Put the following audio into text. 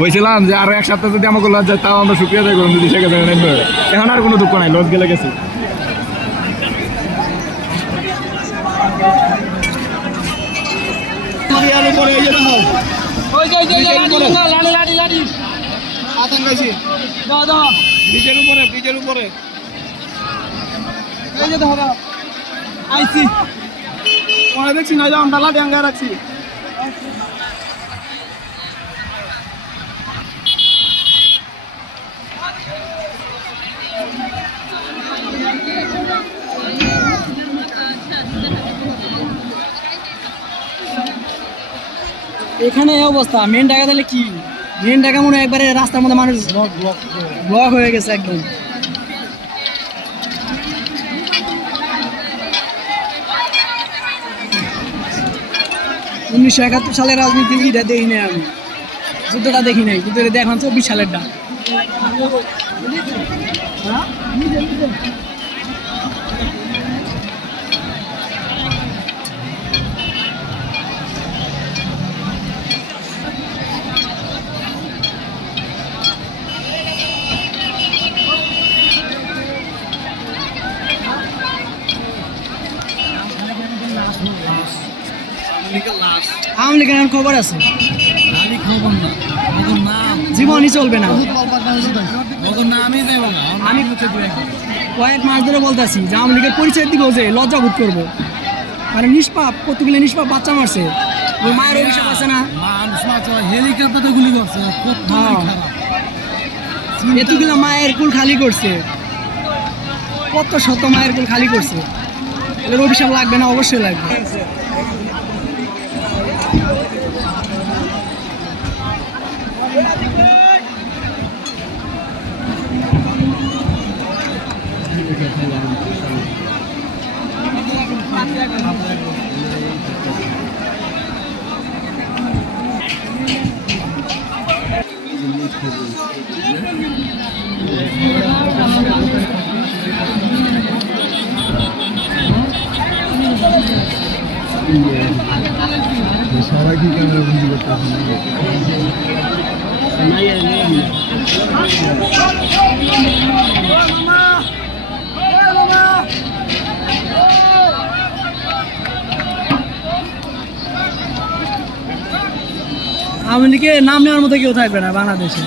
বলছিলাম যে আরো এক সপ্তাহ যদি আমাকে লজ যায় তাও আমরা শুক্রিয়া আদায় করুন যদি সেখানে এখন আর কোনো দুঃখ নাই, লজ গেলে গেছে। ব্রিজের উপরে আইসি দেখছি না, আমরা লাঠি আঙ্গা রাখছি। এখানে এই অবস্থা। মেন ঢাকা তাহলে কি, মেন ঢাকা মনে হয় একবারে রাস্তার মধ্যে মানুষ ব্লক হয়ে গেছে একদম। উনিশশো 71 সালের রাজনীতি এটা দেখি নাই আমি, যুদ্ধটা দেখি নাই, কিন্তু এটা এখন 24 সালেরটা। আওয়ামী লীগের এখন খবর আছে, জীবনই চলবে না। আমি কয়েক মাস ধরে বলতেছি যে আওয়ামী লীগের পরিচয় দিব, যে লজ্জা বোধ করবো। মানে নিষ্পাপ, কতগুলো নিষ্পাপ বাচ্চা মারছে, ওই মায়ের অভিশাপ আছে না, হেলিকপ্টারে গুলি করছে, এতগুলো মায়ের কুল খালি করছে, কত শত মায়ের কুল খালি করছে। এদের অভিশাপ লাগবে না? অবশ্যই লাগবে। সবাই কি ক্যামেরা বন্দি করতে আওয়ামী লীগে নাম নেওয়ার মতো কেউ থাকবে না বাংলাদেশে।